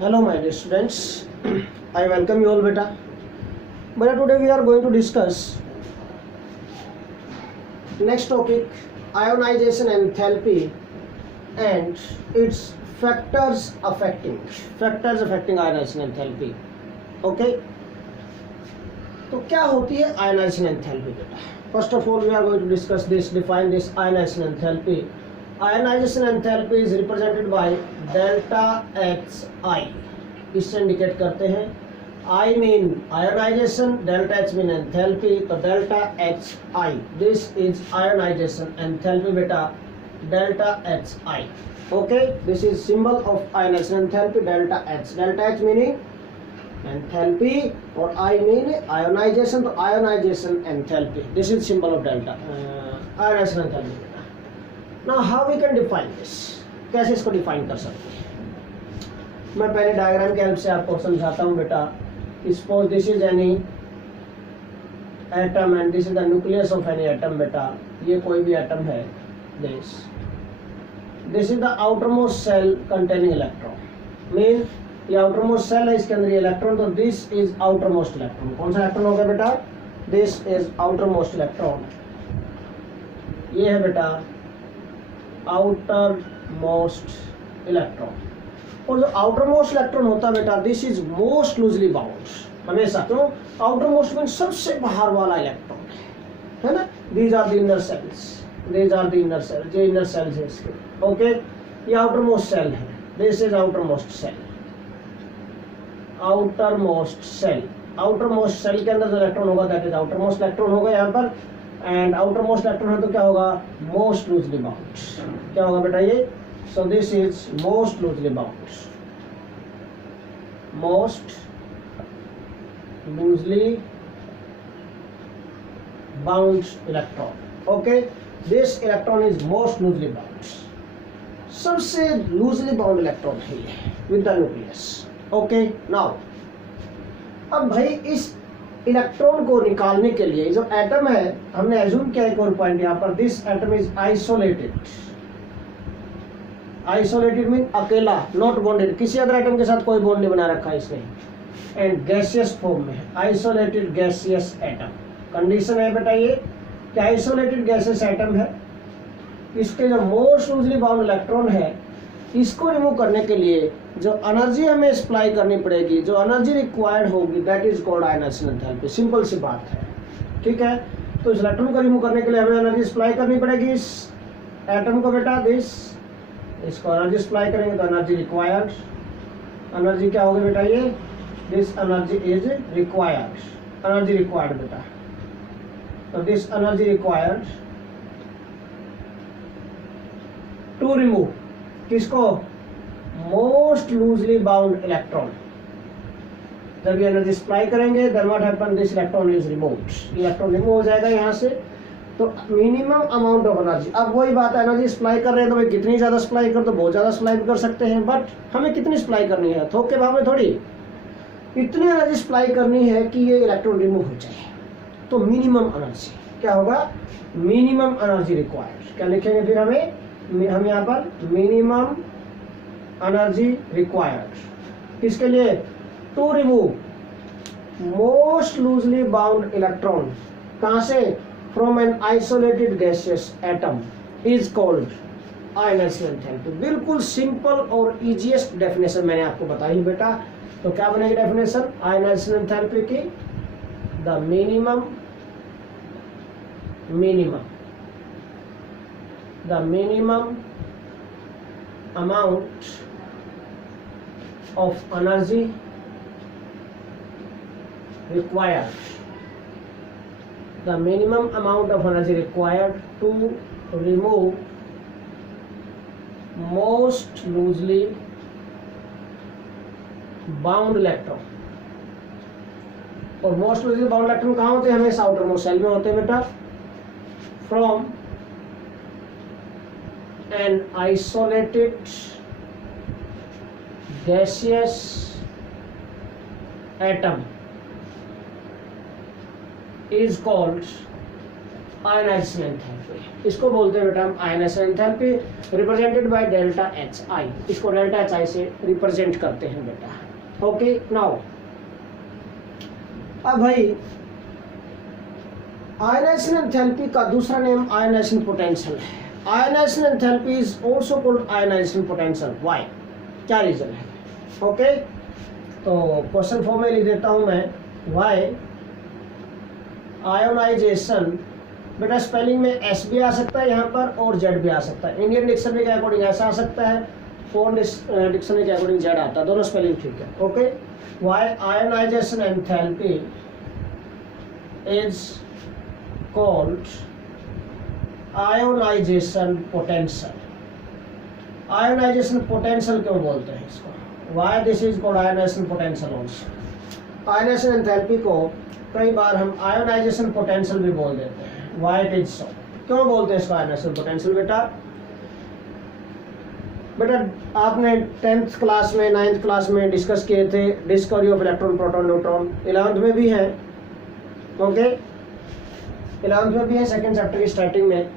Hello my dear students, I welcome you all beta. But today we are going to discuss next topic, ionization enthalpy and its factors affecting ionization enthalpy. Okay, तो क्या होती है ionization enthalpy बेटा? First of all we are going to discuss this, define this ionization enthalpy. Ionization enthalpy is represented by delta HI. इससे indicate करते हैं I mean ionization, delta H mean enthalpy, तो delta HI. This is ionization enthalpy बेटा, delta HI. Okay, this is symbol of ionization enthalpy, delta H. Delta H meaning enthalpy और I mean ionization, तो ionization enthalpy. This is symbol of delta ionization enthalpy. Now how we can define this? कैसे इसको define कर सकते हैं? मैं पहले diagram के हेल्प से आपको समझाता हूँ बेटा. Suppose this is any atom and this is the nucleus of any atom बेटा. ये कोई भी एटम है. This is the outermost shell containing electron. Mean ये आउटर मोस्ट सेल है, इसके अंदर ये इलेक्ट्रॉन, तो this is outermost electron. कौन सा इलेक्ट्रॉन होगा बेटा? This is outermost electron. ये है बेटा आउटर मोस्ट इलेक्ट्रॉन. और जो आउटर मोस्ट इलेक्ट्रॉन होता है बेटा, this is most loosely bound. हमेशा क्यों? आउटर मोस्ट मीन सबसे बाहर वाला इलेक्ट्रॉन है ना. These are the inner shells, these are the inner shell, जो इनर सेल्स है इसके. ओके, ये आउटर मोस्ट सेल है. This is outermost shell. Outermost shell, outermost shell के अंदर जो इलेक्ट्रॉन होगा that is outermost electron होगा यहाँ पर. एंड आउटर मोस्ट इलेक्ट्रॉन है तो क्या होगा? Most loosely bound. क्या होगा बेटा ये? सो this is most loosely bound. Most loosely bound electron. Okay, this electron is most loosely bound. सबसे लूजली बाउंड इलेक्ट्रॉन है ये with the nucleus. Okay, now अब भाई इस इलेक्ट्रॉन को निकालने के लिए जो एटम है, हमने एज्यूम किया एक और पॉइंट यहाँ पर, this atom is isolated. Isolated mean अकेला, नॉट बॉन्डेड, किसी अदर एटम के साथ कोई बॉन्ड नहीं बना रखा है इसने. एंड गैसियस फॉर्म में, आइसोलेटेड गैसियस एटम. कंडीशन है बेटा ये कि आइसोलेटेड गैसियस एटम है. इसके जो मोस्ट लूजली बाउंड इलेक्ट्रॉन है, इसको रिमूव करने के लिए जो एनर्जी हमें सप्लाई करनी पड़ेगी, जो एनर्जी रिक्वायर्ड होगी, that is called ionization enthalpy. Simple सी बात है, ठीक है. तो इस इलेक्ट्रॉन को रिमूव करने के लिए हमें एनर्जी सप्लाई करनी पड़ेगी इस एटम को बेटा. इसको एनर्जी सप्लाई करेंगे तो एनर्जी रिक्वायर्ड. एनर्जी क्या होगी बेटा? ये this energy is required. Energy required बेटा. तो this energy required to remove किसको? Most loosely bound electron. जब ये एनर्जी सप्लाई करेंगे then what happen? This electron is removed. Electron remove हो जाएगा यहाँ से. तो मिनिमम अमाउंट ऑफ एनर्जी. अब वही बात है, एनर्जी सप्लाई कर रहे हैं तो भाई कितनी ज़्यादा सप्लाई कर, तो बहुत ज़्यादा सप्लाई कर सकते हैं, बट हमें कितनी सप्लाई करनी है? थोक के भाव में थोड़ी. इतनी एनर्जी सप्लाई करनी है कि ये इलेक्ट्रॉन रिमूव हो जाए. तो मिनिमम एनर्जी क्या होगा? Minimum energy required. क्या लिखेंगे फिर हम यहाँ पर? Minimum energy required. किसके लिए? To remove most loosely bound electron. कहाँ से? From an isolated gaseous atom is called ionization enthalpy. बिल्कुल सिंपल और इजीएस्ट डेफिनेशन मैंने आपको बताई बेटा. तो क्या बनेगी डेफिनेशन आयनाइजेशन एंथैल्पी की? The minimum amount of energy required, the minimum amount of energy required to remove most loosely bound electron. और मोस्ट लूजली बाउंड इलेक्ट्रॉन कहाँ होते हैं? हमेशा आउटर मोस्ट सेल में होते हैं बेटा. फ्रॉम an isolated gaseous atom is called ionization enthalpy, इसको बोलते हैं बेटा हम ionization enthalpy, represented by delta H I, इसको डेल्टा एच आई से रिप्रेजेंट करते हैं बेटा। ओके नाउ अब भाई आयनाइजेशन एंथैल्पी का दूसरा नेम आयनाइजेशन पोटेंशियल है। Ionization enthalpy is also called ionization potential, why, क्या रीजन है? ओके तो क्वेश्चन फॉर्म में लिख देता हूं मैं, व्हाई आयोनाइजेशन, बेटा स्पेलिंग में एस भी आ सकता है यहाँ पर और जेड भी आ सकता है। इंडियन डिक्शनरी के अकॉर्डिंग ऐसा आ सकता है, फॉरेन डिक्शनरी के अकॉर्डिंग जेड आता है, दोनों स्पेलिंग ठीक है। Okay why ionisation enthalpy is called ionization potential. Ionization potential क्यों बोलते हैं इसको? Why this is called ionization potential also. Ionisation enthalpy को कई बार हम आयोनाइजेशन पोटेंशियल भी बोल देते हैं, व्हाई इट इज सो। क्यों बोलते हैं इसको आयोनाइजेशन पोटेंशियल? बेटा आपने 10th क्लास में 9th क्लास में डिस्कस किए थे discovery of electron proton neutron, 11th में भी है। ओके 11th में भी है, सेकंड चैप्टर की स्टार्टिंग में,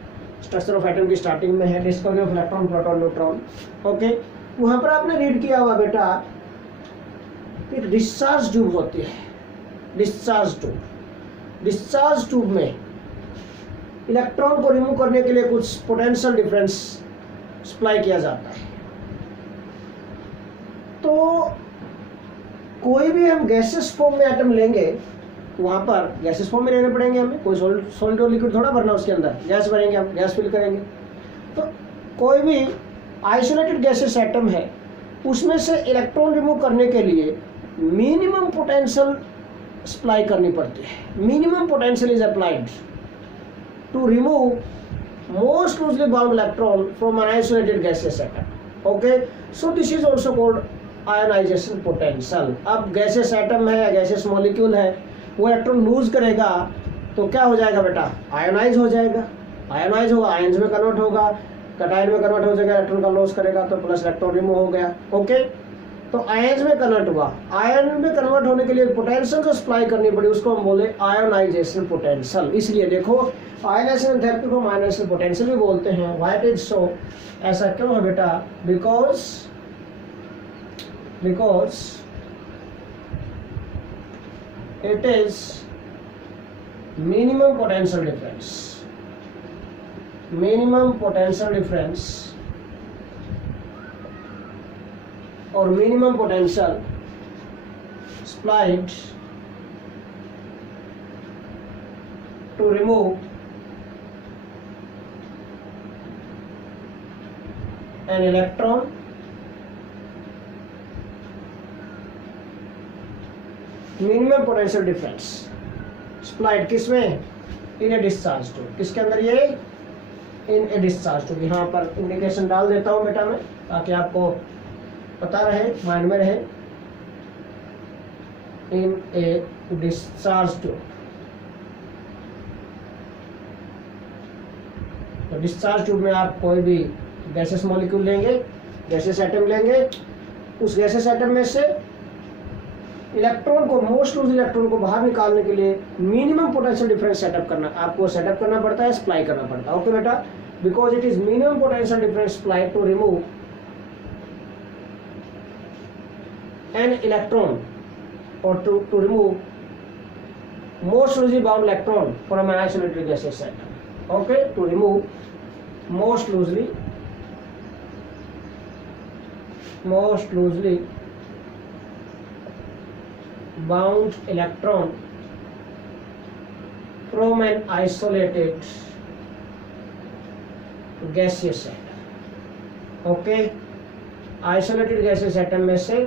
स्ट्रक्चर ऑफ एटम की स्टार्टिंग में है discovery of electron proton neutron. Okay वहां पर आपने रीड किया हुआ बेटा, एक डिस्चार्ज ट्यूब होती है, डिस्चार्ज ट्यूब। डिस्चार्ज ट्यूब में इलेक्ट्रॉन को रिमूव करने के लिए कुछ पोटेंशियल डिफरेंस सप्लाई किया जाता है। तो कोई भी हम गैसेस फॉर्म में एटम लेंगे, वहां पर गैसेस फॉर्म में रहने पड़ेंगे हमें, कोई सॉलिड और लिक्विड थोड़ा भरना, उसके अंदर गैस भरेंगे हम, गैस फिल करेंगे। तो कोई भी आइसोलेटेड गैसेस एटम है, उसमें से इलेक्ट्रॉन रिमूव करने के लिए मिनिमम पोटेंशियल सप्लाई करनी पड़ती है। Minimum potential is applied to remove most loosely bound electron from an isolated gaseous atom. Okay so this is also called ionization potential. अब गैसेस एटम है या गैसेस मॉलिक्यूल है, वो इलेक्ट्रॉन लूज करेगा तो क्या हो जाएगा बेटा? आयोनाइज हो जाएगा। आयोनाइज होगा, आयन्स में कन्वर्ट होगा, कटायन में कन्वर्ट हो जाएगा, इलेक्ट्रॉन का लॉस करेगा तो प्लस इलेक्ट्रॉन रिमूव हो गया। ओके तो आयन्स में कन्वर्ट हुआ, आयन में कन्वर्ट होने के लिए पोटेंशियल जो सप्लाई करनी पड़ी उसको हम बोले आयोनाइजेशन पोटेंशियल। इसलिए देखो आयोनाइजेशन एंथैल्पी को आयोनाइजेशन पोटेंशियल भी बोलते हैं। व्हाई इट इज सो, ऐसा क्यों है बेटा? Because it is minimum potential difference or minimum potential supplied to remove an electron minimum potential difference supplied किसमें? इन ए डिस्चार्ज ट्यूब। किसके अंदर? ये इन ए डिस्चार्ज ट्यूब। यहाँ पर इंडिकेशन डाल देता हूँ बेटा मैं, ताकि आपको पता रहे, माइंड में रहे। इन ए डिस्चार्ज ट्यूब। तो डिस्चार्ज ट्यूब में आप कोई भी गैसेस मॉलिक्यूल लेंगे, गैसेस एटम लेंगे, उस गैसेस एटम में से इलेक्ट्रॉन को, मोस्ट लूज इलेक्ट्रॉन को बाहर निकालने के लिए मिनिमम पोटेंशियल डिफरेंस सेटअप करना, आपको सेटअप करना पड़ता है, सप्लाई करना पड़ता है। ओके बेटा, because it is minimum potential difference supply to remove an electron और to remove most loosely bound electron from an isolated gaseous atom. Okay to remove most loosely bound electron from an isolated gaseous atom। Okay isolated gaseous atom में से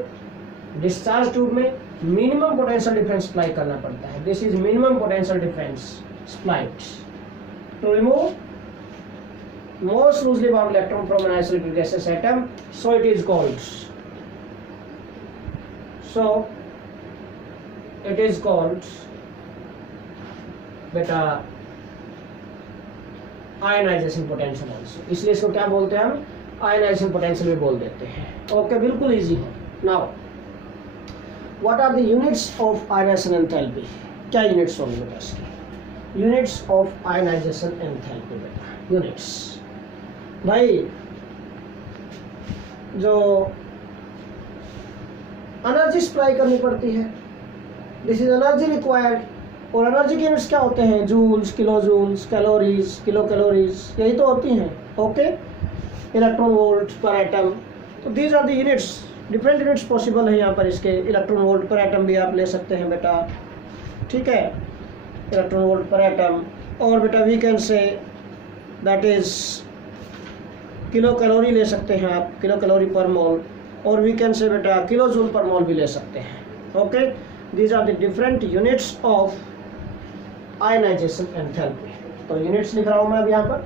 discharge tube में minimum potential difference supply करना पड़ता है। This is minimum potential difference supplied to remove most loosely bound electron from an isolated gaseous atom. So it is called it is called बेटा ionization potential also। इसलिए इसको क्या बोलते हैं हम? आयनाइजेशन पोटेंशियल भी बोल देते हैं। ओके बिल्कुल इजी है। Now what are the units of ionization enthalpy? क्या यूनिट्स होंगे बेटा इसके? यूनिट्स ऑफ आयनाइजेशन एंथैल्पी बेटा, यूनिट्स भाई जो एनर्जी सप्लाई करनी पड़ती है, दिस इज एनर्जी रिक्वायर्ड, और एनर्जी के यूनिट्स क्या होते हैं, joules, kilojoules, calories, kilocalories, यही तो होती हैं। Okay, electron volt per atom, तो these are the units, different units possible है यहाँ पर इसके। इलेक्ट्रॉन वोल्ट पर एटम भी आप ले सकते हैं बेटा, ठीक है, इलेक्ट्रॉन वोल्ट पर एटम, और बेटा we can say that is kilocalorie ले सकते हैं आप, किलो कैलोरी पर मोल, और वी कैन से बेटा किलो जूल पर मोल भी ले सकते हैं। Okay, these are the different units of ionization enthalpy. तो यूनिट्स लिख रहा हूँ मैं अब यहाँ पर,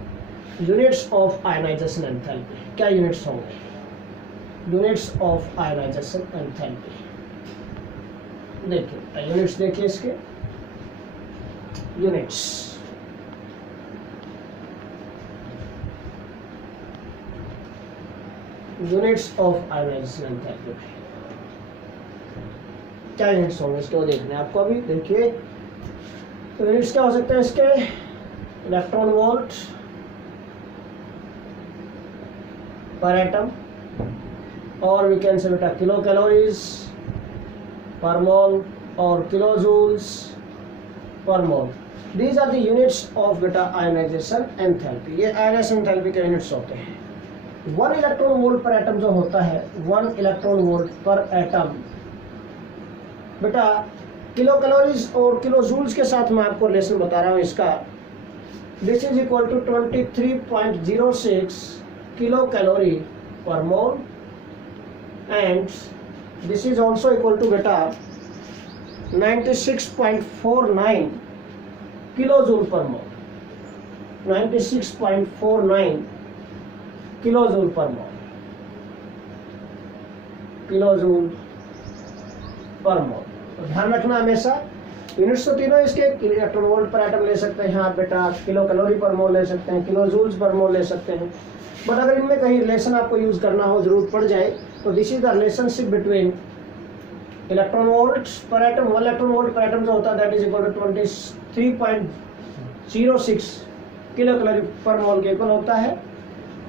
यूनिट्स ऑफ आयनाइजेशन एंथैल्पी। क्या यूनिट्स होंगे, यूनिट्स ऑफ आयनाइजेशन एंथैल्पी। देखिए यूनिट्स, देखिए इसके units, units of ionization enthalpy. क्या यूनिट्स होंगे इसके, वो देखने आपको अभी। देखिए यूनिट्स क्या हो सकते हैं इसके, इलेक्ट्रॉन वोल्ट पर एटम, और वी कैन से बेटा किलो कैलोरीज पर मोल, और kilo joules per mole. These are the units of बेटा आयनाइजेशन एंथैल्पी। ये आयनाइजेशन एंथैल्पी के यूनिट्स होते हैं। 1 इलेक्ट्रॉन वोल्ट पर एटम जो होता है, 1 इलेक्ट्रॉन वोल्ट पर एटम बेटा किलो कैलोरीज और किलो जूल्स के साथ मैं आपको रिलेशन बता रहा हूँ इसका। This is equal to 23.06 kilo calorie per mole, and this is also equal to बेटा 96.49 किलो जूल पर मोल, 96.49 किलो जूल पर मोल, किलो जूल पर मोल। तो ध्यान रखना हमेशा, यूनिट्स तो तीनों इसके, इलेक्ट्रॉन वोल्ट पर एटम ले सकते हैं आप बेटा, किलो कैलोरी पर मोल ले सकते हैं, किलो जूल्स पर मोल ले सकते हैं। बट अगर इनमें कहीं रिलेशन आपको यूज करना हो, जरूरत पड़ जाए, तो this is the relationship between electron volt per atom. 1 electron volt per atom जो होता है that is equal to 23.06 kilo calorie per mole के इक्वल होता है,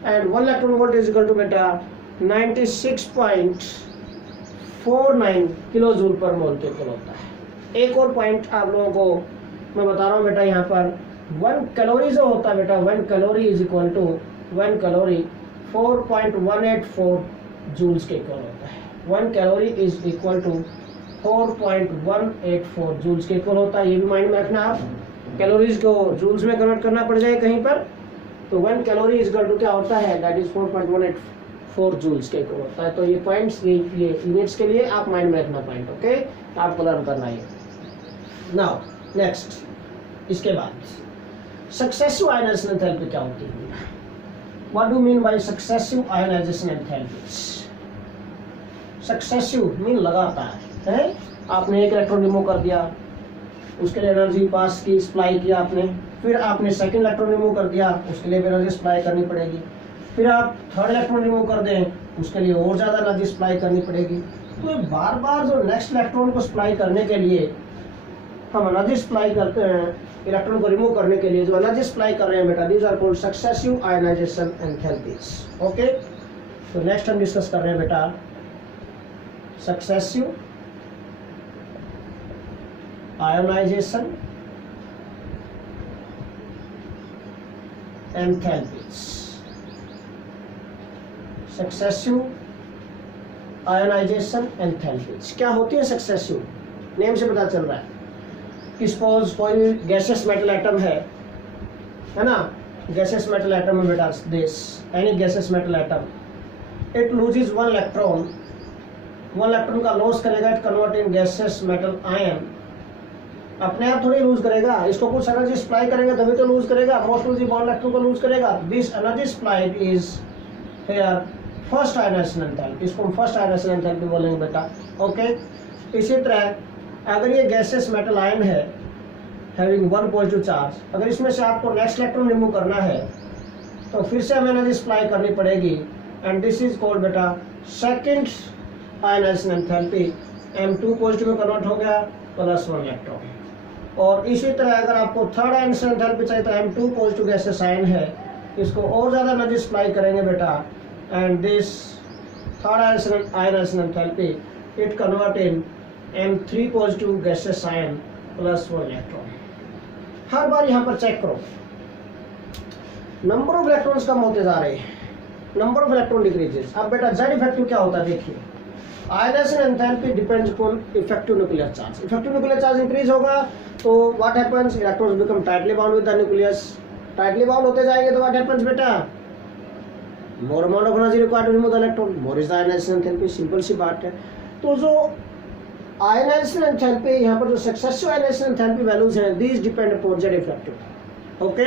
and 1 electron volt is equal to बेटा 96.49 किलो जूल पर मोल के equal होता है। एक और पॉइंट आप लोगों को मैं बता रहा हूँ बेटा, यहाँ पर 1 कैलोरी जो होता है बेटा, 1 calorie is equal to 1 calorie 4.184 joules के इक्वल होता है। 1 calorie is equal to 4.184 joules के इक्वल होता है। ये भी माइंड में रखना आप, कैलोरीज को जूल्स में कन्वर्ट करना पड़ जाए कहीं पर, तो 1 कैलोरी इज इक्वल टू क्या होता है, दैट इज 4.184 जूल्स के इक्वल होता है। तो ये पॉइंट्स, ये यूनिट्स के लिए आप माइंड में रखना पॉइंट, ओके, आपको लर्न करना है। नाउ नेक्स्ट, इसके बाद सक्सेसिव आयनाइजेशन एंथैल्पी क्या होती है, what do mean by successive ionization enthalpies. Successive mean लगातार है, आपने एक इलेक्ट्रॉन रिमूव कर दिया, उसके लिए एनर्जी पास की, सप्लाई किया आपने, फिर आपने सेकंड इलेक्ट्रॉन रिमूव कर दिया, उसके लिए भी एनर्जी सप्लाई करनी पड़ेगी, फिर आप थर्ड इलेक्ट्रॉन रिमूव कर दें, उसके लिए और ज़्यादा एनर्जी सप्लाई करनी पड़ेगी। तो बार बार जो नेक्स्ट इलेक्ट्रॉन को सप्लाई करने के लिए हम एनर्जी सप्लाई करते हैं, इलेक्ट्रॉन को रिमूव करने के लिए जो एनर्जी सप्लाई कर रहे हैं बेटा, these are called successive ionization enthalpies. Okay, तो नेक्स्ट हम डिस्कस कर रहे हैं बेटा successive ionization enthalpies. Successive ionization enthalpies क्या होती है सक्सेसिव, नेम से पता चल रहा है। सपोज कोई गैसेस मेटल एटम है ना, गैसेस मेटल एटम में बेटा this any gases metal atom, it loses 1 electron, 1 electron का लॉस करेगा, it convert in gases metal ion. अपने आप थोड़ी लूज करेगा, इसको कुछ एनर्जी सप्लाई करेंगे तभी तो लूज करेगा, मोस्ट लूज 1 इलेक्ट्रॉन को लूज करेगा। This energy supplied is here first ionization enthalpy, इसको हम फर्स्ट आयनाइजेशन एंथैल्पी बोलेंगे बेटा। ओके, इसी तरह अगर ये गैसेस मेटल आयन है हैविंग 1 पॉजिटिव चार्ज, अगर इसमें से आपको नेक्स्ट इलेक्ट्रॉन रिमूव करना है तो फिर से हमें एनर्जी सप्लाई करनी पड़ेगी, एंड दिस इज कॉल्ड बेटा second ionization enthalpy. M2 positive में कन्वर्ट हो गया +1 इलेक्ट्रॉन। और इसी तरह अगर आपको थर्ड आयनाइजेशन एंथैल्पी चाहिए तो M2 पॉजिटिव गैसेस आयन है, इसको और ज़्यादा एनर्जी सप्लाई करेंगे बेटा, and this third ionization enthalpy it convert in M3 positive gaseous ion plus 1 electron. हर बार यहाँ पर चेक करो, नंबर ऑफ इलेक्ट्रॉन्स कम होते जा रहे हैं, नंबर ऑफ इलेक्ट्रॉन डिक्रीजेस। अब बेटा जेड इफेक्टिव क्या होता है देखिए, ionization enthalpy depends upon effective nuclear charge. Effective nuclear charge increase होगा तो what happens, electrons become tightly bound with the nucleus. Tightly bound होते जाएंगे तो व्हाट हैपेंस बेटा, more amount of energy required to remove the electron, more is the ionization enthalpy. Simple सी बात है। तो जो आयनाइजेशन एंथैल्पी, यहाँ पर जो सक्सेसिव आयनाइजेशन एंथैल्पी वैल्यूज हैं, these depend upon Z effective. Okay,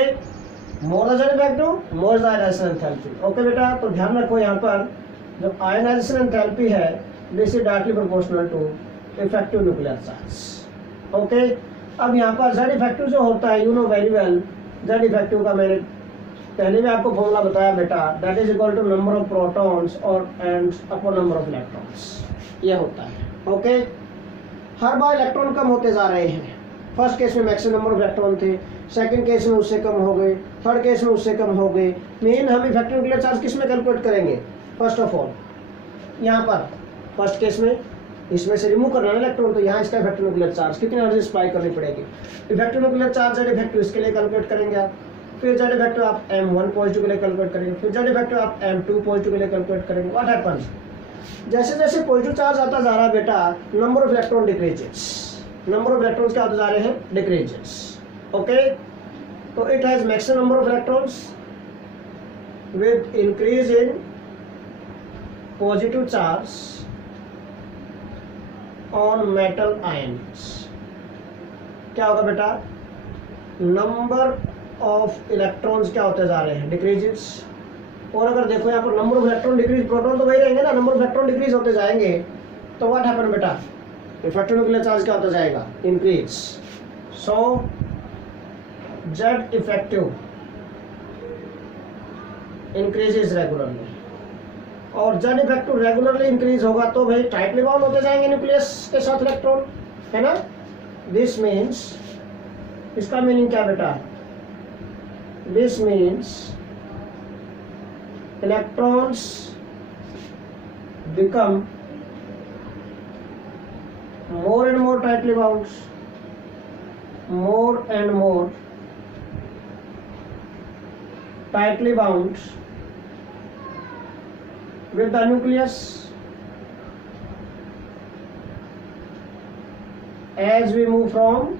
more the Z effective, more the ionization enthalpy. Okay बेटा, तो ध्यान रखो यहाँ पर जो आयनाइजेशन एंथैल्पी है this is directly proportional to effective nuclear charge. Okay, अब यहाँ पर जेड इफेक्टिव जो होता है, you know very well, Z effective का मैंने पहले भी आपको फॉर्मूला बताया बेटा, that is equal to number of protons और and upon number of electrons, ये होता है। ओके, हर बार इलेक्ट्रॉन कम होते जा रहे हैं। फर्स्ट केस में मैक्सिमम नंबर ऑफ इलेक्ट्रॉन थे, सेकंड केस में उससे कम हो गए, थर्ड केस में उससे कम हो गए। मेन हम इफेक्टिव न्यूक्लियर चार्ज किस में कैलकुलेट करेंगे, फर्स्ट ऑफ ऑल यहाँ पर फर्स्ट केस में इसमें से रिमूव करना है इलेक्ट्रॉन, तो यहाँ इसका इफेक्टिव न्यूक्लियर चार्ज कितनी एनर्जी सप्लाई करनी पड़ेगी। Effective nuclear charge Z effective इसके लिए कैलकुलेट करेंगे आप, फिर जेड इफेक्टिव आप M1 पॉजिटिव के लिए कैलकुलेट करेंगे, फिर जेड इफेक्टिव आप M2 पॉजिटिव के लिए कैलकुलेट करेंगे। व्हाट हैपेंस, जैसे जैसे पॉजिटिव चार्ज आता जा रहा है बेटा, number of electron decreases, number of electrons क्या होते जा रहे हैं, डिक्रीजेस। ओके, तो it has maximum number of electrons with increase in positive charge on metal ions. क्या होगा बेटा, नंबर ऑफ इलेक्ट्रॉन्स क्या होते जा रहे हैं, डिक्रीजेस। और अगर देखो यहाँ पर number of electron decrease, proton तो वही रहेंगे ना, नंबर ऑफ इलेक्ट्रॉन डिक्रीज होते जाएंगे तो व्हाट हैपन बेटा, इफेक्टिव न्यूक्लियर चार्ज क्या होता जाएगा, इंक्रीज। सो जेड इफेक्टिव इंक्रीजेस रेगुलरली, और जेड इफेक्टिव रेगुलरली इंक्रीज होगा तो भाई टाइटली बाउंड होते जाएंगे न्यूक्लियस के साथ इलेक्ट्रॉन, है ना। दिस मीन्स, इसका मीनिंग क्या बेटा, this means electrons become more and more tightly bound, more and more tightly bound with the nucleus as we move from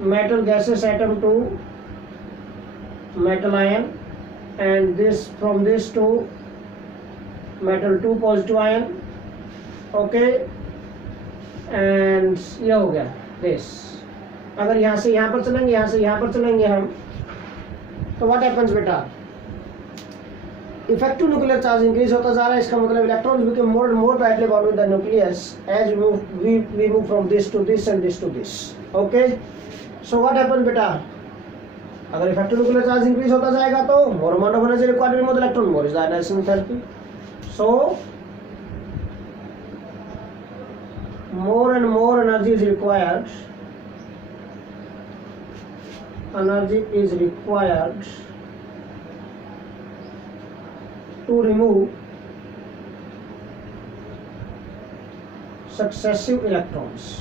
metal gaseous atom to metal ion, and this from this to metal 2 positive ion. Okay, and ये हो गया this. अगर यहाँ से यहाँ पर चलेंगे, यहाँ से यहाँ पर चलेंगे हम, तो व्हाट हैपेंस बेटा, इफेक्टिव न्यूक्लियर चार्ज इंक्रीज होता जा रहा है। इसका मतलब electrons become more and more tightly bound with the nucleus as we move from this to this and this to this. Okay, so what happens बेटा, अगर effective nuclear charge increase होता जाएगा तो more amount of energy required to remove the electron, more is the ionization enthalpy. So more and more energy is required to remove successive electrons,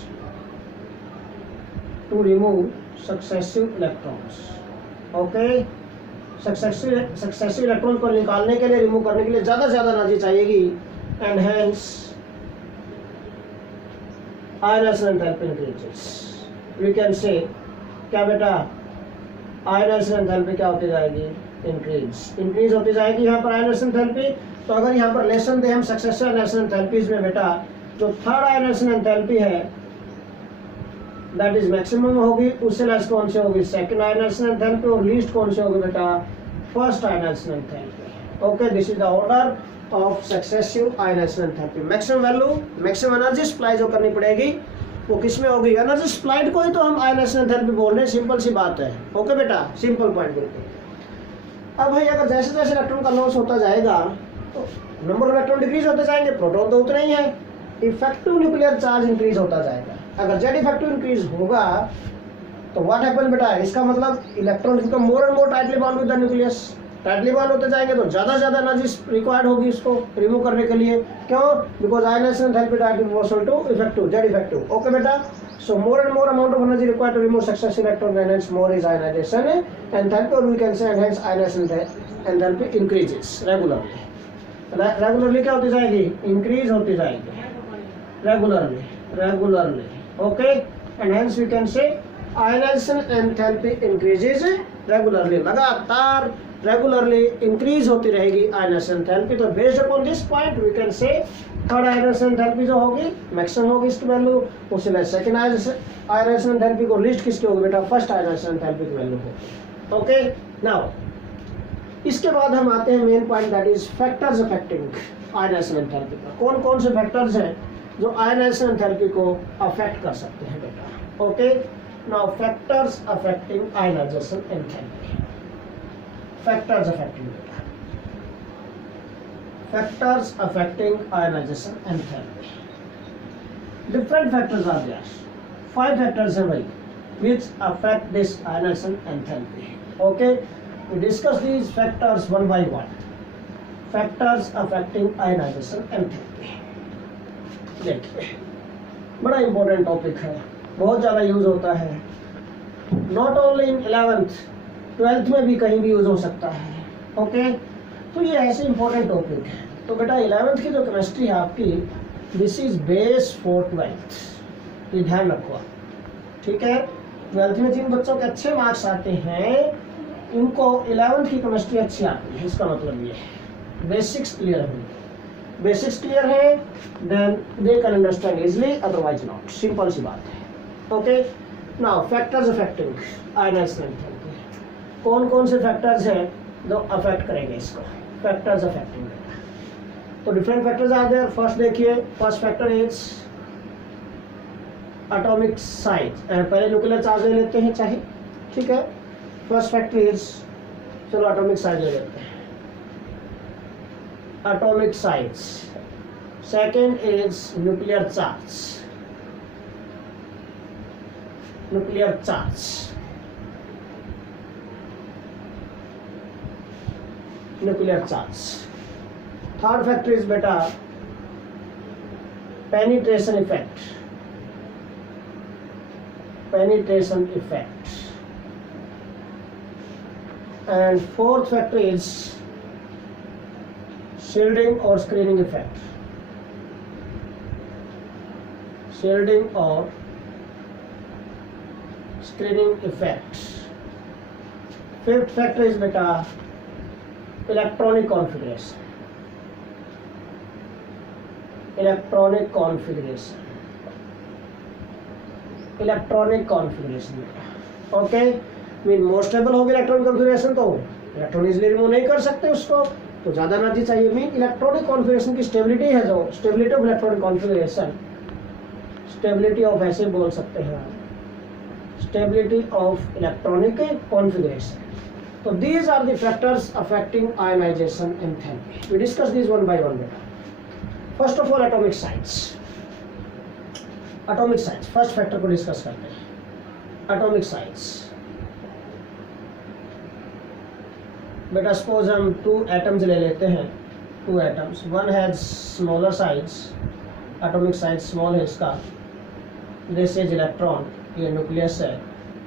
okay, successive electrons को निकालने के लिए, remove करने के लिए ज़्यादा से ज़्यादा एनर्जी चाहिएगी, and hence ionization enthalpy increases. We can say क्या बेटा, आयनाइजेशन एंथैल्पी क्या होती जाएगी, इंक्रीज होती जाएगी यहाँ पर आयनाइजेशन एंथैल्पी। तो अगर यहाँ पर लेसन दे हम सक्सेसिव आयनाइजेशन एंथैल्पीज में बेटा, जो थर्ड आयनाइजेशन एंथैल्पी है दैट इज मैक्सिमम होगी, उससे लेस कौन से होगी, सेकंड आयनाइजेशन एंथैल्पी, और लीस्ट कौन से होगी बेटा, first ionization enthalpy. Okay, this is the order of successive ionization enthalpy. Maximum value, maximum energy supply जो करनी पड़ेगी वो किस में होगी, एनर्जी सप्लाइड को ही तो हम आयनाइजेशन एंथैल्पी बोल रहे हैं, सिंपल सी बात है। ओके बेटा, सिंपल पॉइंट बिल्कुल। अब भाई अगर जैसे जैसे इलेक्ट्रॉन का लॉस होता जाएगा तो नंबर ऑफ इलेक्ट्रॉन डिक्रीज होते जाएंगे, प्रोटॉन तो उतने ही है, इफेक्टिव न्यूक्लियर चार्ज इंक्रीज होता जाएगा। अगर जेड इफेक्टिव इंक्रीज होगा तो व्हाट हैपन बेटा, इसका मतलब electrons become more and more tightly bound with the nucleus, tightly bound होते जाएंगे तो ज़्यादा से ज़्यादा एनर्जी रिक्वायर्ड होगी इसको रिमूव करने के लिए। क्यों? Because ionization enthalpy directly proportional to effective Z effective. Okay बेटा, so more and more amount of energy required to remove successive electron, and hence more is ionization enthalpy, or we can say and hence ionization enthalpy increases regularly. Regularly क्या होती जाएगी? Increase होती जाएगी regularly. Okay, and hence we can say ionization enthalpy increases regularly, लगातार regularly increase होती रहेगी ionization enthalpy. तो based upon this point we can say third ionization enthalpy जो होगी मैक्सिमम होगी इसकी वैल्यू, उसी में सेकंड आयनाइजेशन एंथैल्पी को लीस्ट किसकी होगी बेटा? फर्स्ट आयनाइजेशन एंथैल्पी की वैल्यू होगी। ओके, नाउ इसके बाद हम आते हैं main point, that is factors affecting ionization enthalpy का। कौन कौन से फैक्टर्स हैं जो आयनाइजेशन एंथैल्पी को अफेक्ट कर सकते हैं बेटा? Okay, now factors affecting ionization enthalpy, factors affecting बेटा, factors affecting ionization enthalpy. Different factors are there, 5 factors हैं भाई which affect this ionization enthalpy. Okay, we discuss these factors one by one. Factors affecting ionization enthalpy. देखिए, बड़ा important topic है, बहुत ज़्यादा use होता है, not only in 11th 12th में भी कहीं भी यूज हो सकता है। ओके, तो ये ऐसे इंपॉर्टेंट टॉपिक है। तो बेटा 11th की जो केमिस्ट्री है आपकी, this is base for 12th, ये ध्यान रखो, ठीक है। 12th में जिन बच्चों के अच्छे मार्क्स आते हैं इनको 11th की केमिस्ट्री अच्छी आती है, इसका मतलब ये है बेसिक्स क्लियर है, बेसिक्स क्लियर है, then they can understand easily, otherwise not, simple सी बात है। Okay, now factors affecting ionization enthalpy, कौन कौन से फैक्टर्स हैं जो अफेक्ट करेंगे इसको? फैक्टर्स अफेक्टिंग, तो different factors are there. First देखिए, first factor is atomic size, पहले न्यूक्लियर चार्ज ले लेते हैं चाहे, ठीक है। फर्स्ट फैक्टर इज, चलो एटॉमिक साइज ले लेते हैं, atomic size. Second is nuclear charge, nuclear charge, nuclear charge. Third factor is बेटा penetration effect, penetration effect, and fourth factor is shielding or screening effect, shielding or screening effect. Fifth factor is beta electronic configuration, electronic configuration, electronic configuration. Okay, mean more stable होगी electronic configuration, तो electron easily remove नहीं कर सकते उसको, तो ज़्यादा एनर्जी चाहिए। मीन इलेक्ट्रॉनिक कॉन्फ़िगरेशन की स्टेबिलिटी है, जो stability of electronic configuration, stability of ऐसे बोल सकते हैं आप, स्टेबिलिटी ऑफ इलेक्ट्रॉनिक कॉन्फ़िगरेशन। तो these are the factors affecting ionization enthalpy. We discuss this one by one बेटा। First of all atomic size, atomic size first factor को discuss करते हैं। एटॉमिक साइज बेटा, सपोज हम 2 एटम्स ले लेते हैं, 2 atoms, one has smaller size, atomic size small है इसका, दिस इज इलेक्ट्रॉन, ये न्यूक्लियस है,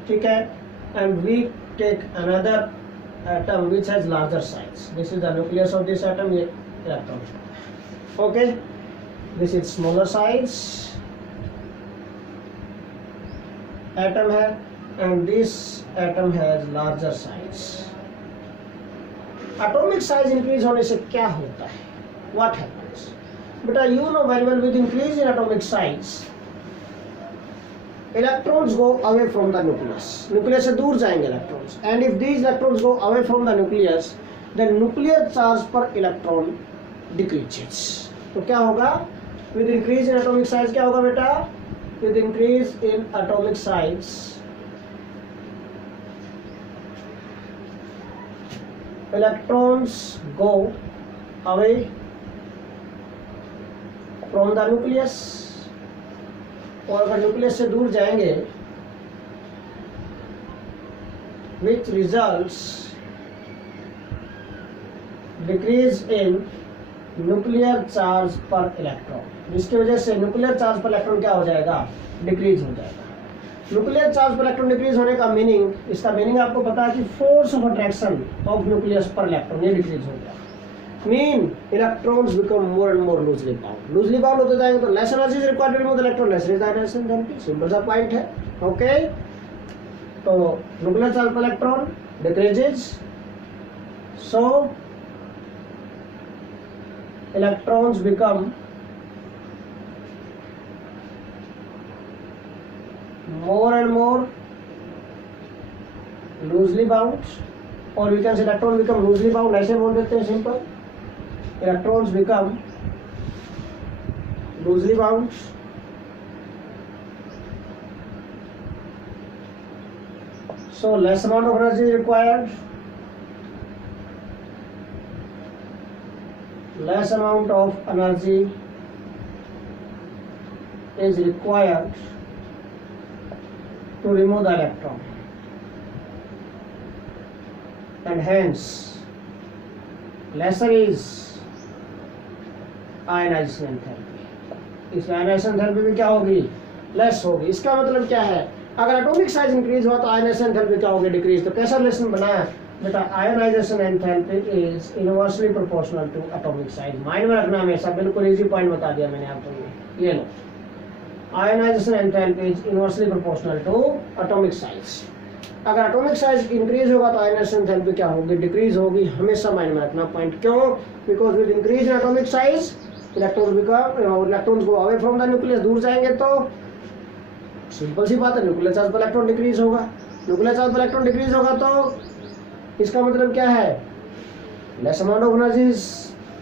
ठीक है, and we take another atom which has larger size, this is the nucleus of this atom, ये electron. Okay, this is smaller size atom है, and this atom has larger size. Atomic size increase होने से क्या होता है? What happens बेटा? You know very well, with increase in atomic size electrons go away from the nucleus, nucleus से दूर जाएंगे electrons, and if these electrons go away from the nucleus then nuclear charge per electron decreases. तो क्या होगा? With increase in atomic size क्या होगा बेटा? With increase in atomic size, electrons go away from the nucleus, और अगर nucleus से दूर जाएंगे which results decrease in nuclear charge per electron, जिसकी वजह से न्यूक्लियर चार्ज पर इलेक्ट्रॉन क्या हो जाएगा, डिक्रीज हो जाएगा। Nuclear charge per electron decrease होने का मीनिंग, इसका मीनिंग आपको पता है कि force of attraction of nucleus per electron ये डिक्रीज हो गया। Mean electrons become more and more loosely bound होते जाएंगे तो less energy is required to remove the electron, less is the energy density, simple सा पॉइंट है। Okay, तो nuclear charge per electron decreases, so electrons become more and more loosely bound, or we can say electron become loosely bound, ऐसे बोल देते हैं simple, electrons become loosely bound, so less amount of energy is required, less amount of energy is required to remove the electron, and hence lesser is ionization enthalpy. इस ionization enthalpy में क्या होगी, less होगी। इसका मतलब क्या है, अगर एटॉमिक साइज इंक्रीज हुआ तो ionization enthalpy क्या होगी, डिक्रीज। तो कैसा लेसन बनाया बेटा, ionization enthalpy is inversely proportional to atomic size. Mind में रखना हमेशा, बिल्कुल इजी पॉइंट बता दिया मैंने आपको, ये लो, ionization enthalpy is inversely proportional to atomic size. अगर एटॉमिक साइज इंक्रीज होगा तो आयोनाइजेशन एंथैल्पी क्या होगी, डिक्रीज होगी। हमेशा माइंड में रखना पॉइंट, क्यों, because with increase in atomic size electrons go away from the nucleus, दूर जाएंगे तो सिंपल सी बात है nuclear charge per electron decrease होगा। Nuclear charge per electron decrease होगा तो इसका मतलब क्या है, less amount of energy is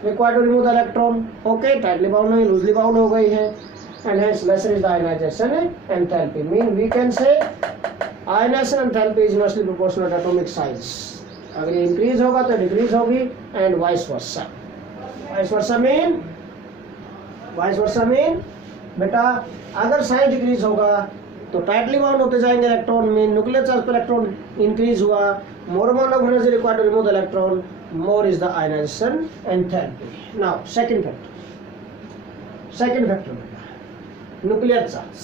required to remove the electron. Okay, tightly bound नहीं, लूजली बाउंड हो गई है, and hence lesser is the ionization enthalpy. Mean we can से ionisation enthalpy is inversely proportional to atomic size. अगर ये increase होगा तो decrease होगी, and vice versa. Vice versa mean बेटा, अगर साइज डिक्रीज होगा तो टाइटली बाउंड होते जाएंगे इलेक्ट्रॉन में, nuclear charge per electron increase हुआ, more amount of energy required to remove the electron, more is the ionization enthalpy. Now second factor nuclear charge.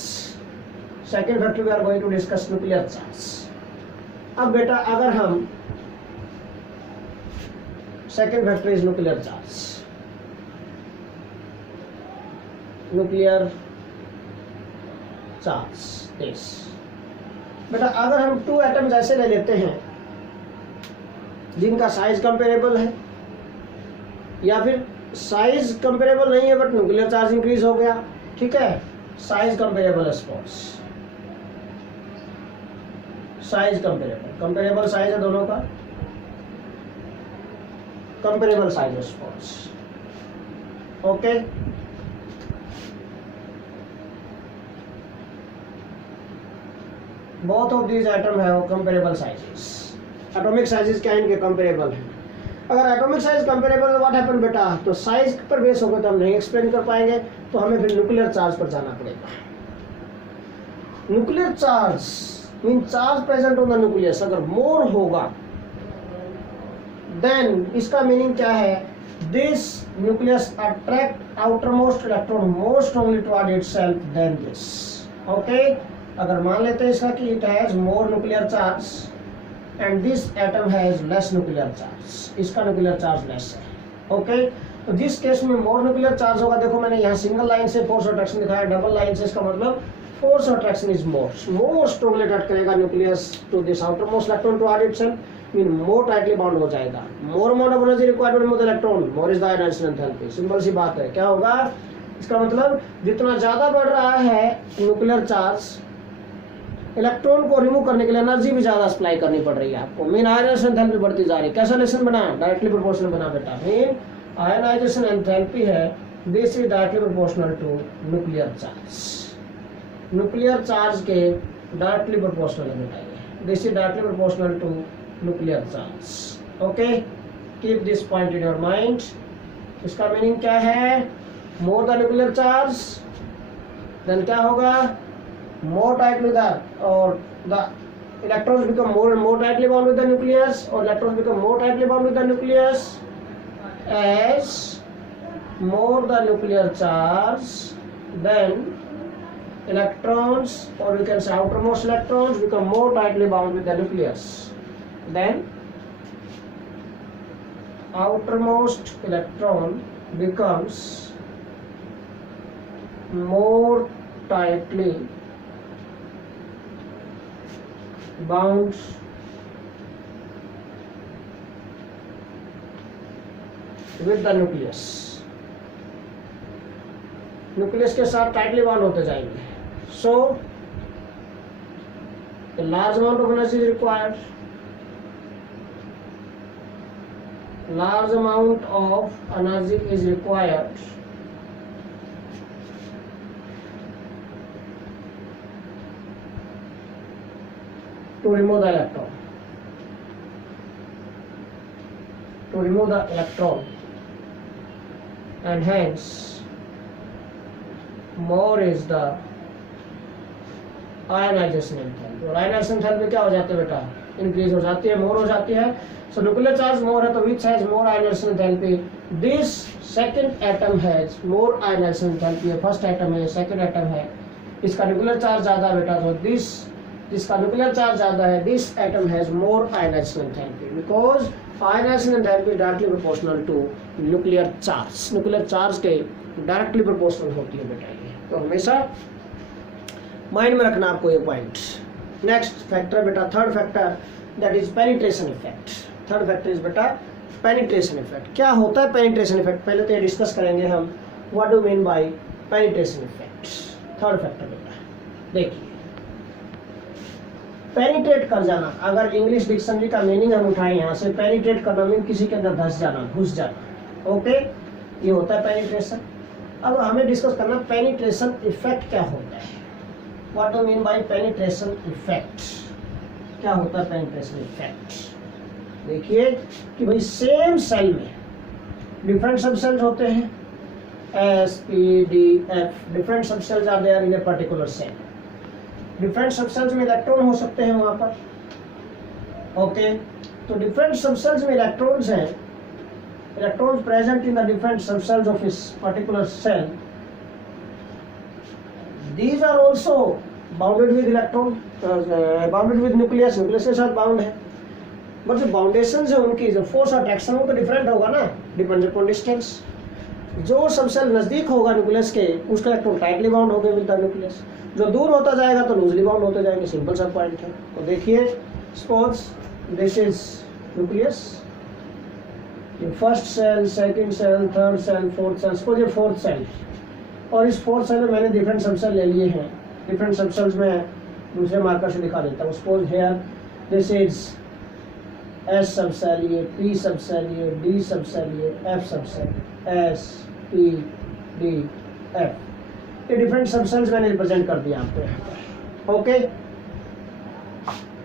Second factor we are going to discuss nuclear charge. अब बेटा अगर हम second factor is nuclear charge, nuclear charge this. बेटा अगर हम two atoms ऐसे ले लेते हैं जिनका साइज कंपेरेबल है, या फिर साइज कंपेरेबल नहीं है बट न्यूक्लियर चार्ज इंक्रीज हो गया, ठीक है, size comparable spots, size comparable size है दोनों का, comparable size spots. Okay, both of these atom है कंपेरेबल साइजेस, एटॉमिक साइजेस क्या इनके कंपेरेबल हैं। अगर atomic size comparable what happen बेटा, तो साइज पर बेस होगा तो हम नहीं एक्सप्लेन कर पाएंगे, तो हमें फिर न्यूक्लियर चार्ज पर जाना पड़ेगा। Nuclear charge mean charge present on the nucleus अगर मोर होगा देन इसका मीनिंग क्या है, this nucleus attract outermost electron more strongly toward itself then this. Okay, अगर मान लेते हैं इसका कि it has more nuclear charge and this atom has less nuclear charge, इसका न्यूक्लियर चार्ज लेस है। ओके, तो जिस केस में मोर न्यूक्लियर चार्ज होगा, देखो मैंने यहाँ सिंगल लाइन से फोर्स अट्रैक्शन दिखाया, डबल लाइन से इसका मतलब force attraction is more strongly attract करेगा nucleus to this outermost electron toward itself, mean more tightly bound हो जाएगा। More amount of energy required to remove the electron, more is the ionization enthalpy. Simple सी बात है, क्या होगा इसका मतलब, जितना ज्यादा बढ़ रहा है न्यूक्लियर चार्ज, इलेक्ट्रॉन को रिमूव करने के लिए एनर्जी भी ज्यादा सप्लाई करनी पड़ रही है आपको, मीन आयोनाइजेशन एंथैल्पी बढ़ती जा रही है। कैसा लेसन बना, डायरेक्टली प्रोपोर्शनल बना बेटा, मीन आयोनाइजेशन एंथैल्पी है this is directly proportional to nuclear charge, nuclear charge के डायरेक्टली प्रोपोर्शनल है बेटा ये, this is directly proportional to nuclear charge. Okay, keep this point in your mind. इसका meaning क्या है? More the nuclear charge, then क्या होगा? More tightly the और the electrons become more and more tightly bound with the nucleus, or electrons become more tightly bound with the nucleus as more the nuclear charge, then electrons, or we can say outermost electrons, become more tightly bound with the nucleus. Then outermost electron becomes more tightly bound with the nucleus. Nucleus के साथ tightly bound होते जाएंगे. सो a large amount of energy is required. Large amount of energy is required to remove the electron. To remove the electron, and hence more is the ionization enthalpy. और ionization enthalpy क्या हो जाती है बेटा? Increase हो जाती है, मोर हो जाती है. सो न्यूक्लियर चार्ज मोर है तो which has more ionization enthalpy? This second atom has more ionization enthalpy. First atom है, सेकंड एटम है, इसका न्यूक्लियर चार्ज ज्यादा है बेटा. तो दिस, जिसका न्यूक्लियर चार्ज ज्यादा है, this atom has more ionization enthalpy because ionization enthalpy is directly proportional to nuclear charge. Nuclear charge के डायरेक्टली प्रोपोर्शनल होती है बेटा ये, तो हमेशा माइंड में रखना आपको ये पॉइंट. नेक्स्ट फैक्टर बेटा, third factor, that is penetration effect. Third factor is बेटा पेनिट्रेशन इफेक्ट. क्या होता है पेनिट्रेशन इफेक्ट? पहले तो ये डिस्कस करेंगे हम, what do mean by penetration effect. Third factor बेटा देखिए, पेनिट्रेट कर जाना. अगर इंग्लिश डिक्शनरी का मीनिंग हम उठाएं यहाँ से, पेनिट्रेट करना मीन किसी के अंदर धस जाना, घुस जाना. ओके, ये होता है पेनिट्रेशन. अब हमें डिस्कस करना पेनिट्रेशन इफेक्ट क्या होता है. What do mean by penetration effect? क्या होता है पेनिट्रेशन इफेक्ट? देखिए कि भाई सेम सेल में डिफरेंट सब सेल्स होते हैं, S P D F, different sub shells are there in a particular shell. Different sub shells में इलेक्ट्रॉन हो सकते हैं वहां पर. ओके, तो डिफरेंट सब सेल्स में इलेक्ट्रॉन्स हैं, electrons present in the different subcells of this particular cell. These are also bounded with electron, bounded with nucleus. nucleus के साथ bound है, but जो बाउंडेशन है उनकी, जो फोर्स अट्रैक्शन वो तो डिफरेंट होगा ना, डिपेंड्स अपॉन डिस्टेंस. जो सब सेल नजदीक होगा न्यूक्लियस के, उसका इलेक्ट्रॉन टाइटली बाउंड होगा विद द न्यूक्लियस. जो दूर होता जाएगा तो लूजली बाउंड होते जाएंगे. सिंपल सा पॉइंट है. तो देखिए, suppose this is nucleus, first shell, second shell, third shell, fourth shell. Suppose ये फोर्थ सेल, और इस फोर्थ सेल में मैंने डिफरेंट सबसेल ले लिए हैं. डिफरेंट सबसेल्स में दूसरे मार्कर से दिखा देता हूँ. Suppose here this is S subshell, ये पी सबसेल, ये डी सबसेल, ये F subshell, S P D F. ये डिफरेंट सबसेल्स मैंने रिप्रेजेंट कर दिया आपको. ओके,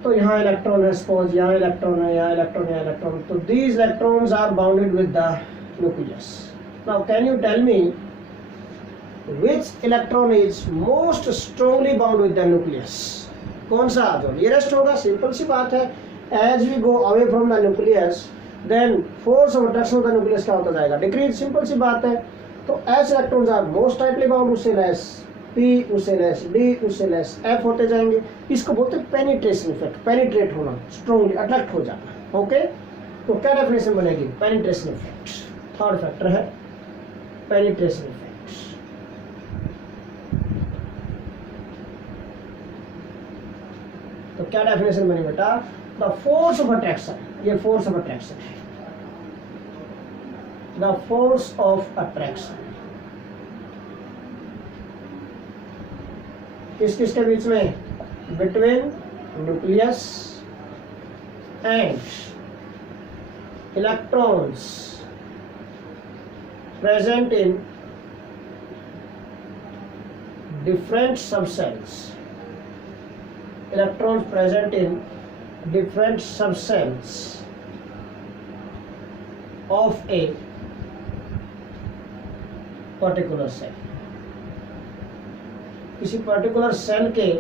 तो यहाँ इलेक्ट्रॉन है, सपोज यहाँ इलेक्ट्रॉन है, यहाँ इलेक्ट्रॉन, यहाँ इलेक्ट्रॉन. तो these electrons are bounded with the nucleus. Now can you tell me which electron is most strongly bound with the nucleus? कौन सा जो नियरेस्ट होगा? सिंपल सी बात है, as we go away from the nucleus then force of attraction of the nucleus क्या होता जाएगा? डिक्रीज. सिंपल सी बात है. तो s electrons are most tightly bound, उससे लेस पी, उससे लेस डी, उससे लेस एफ होते जाएंगे. इसको बोलते हैं पेनिट्रेशन इफेक्ट. पेनिट्रेट होना, स्ट्रांगली अट्रैक्ट हो जाना. ओके, तो क्या डेफिनेशन बनेगी? Penetration effect. थर्ड फैक्टर है पेनिट्रेशन इफेक्ट. तो क्या डेफिनेशन बनी बेटा? The force of attraction. ये फोर्स ऑफ अट्रैक्शन है, द फोर्स ऑफ अट्रैक्शन किस किस के बीच में? Between nucleus and electrons present in different subshells. Electrons present in different subshells of a particular shell, किसी पर्टिकुलर सेल के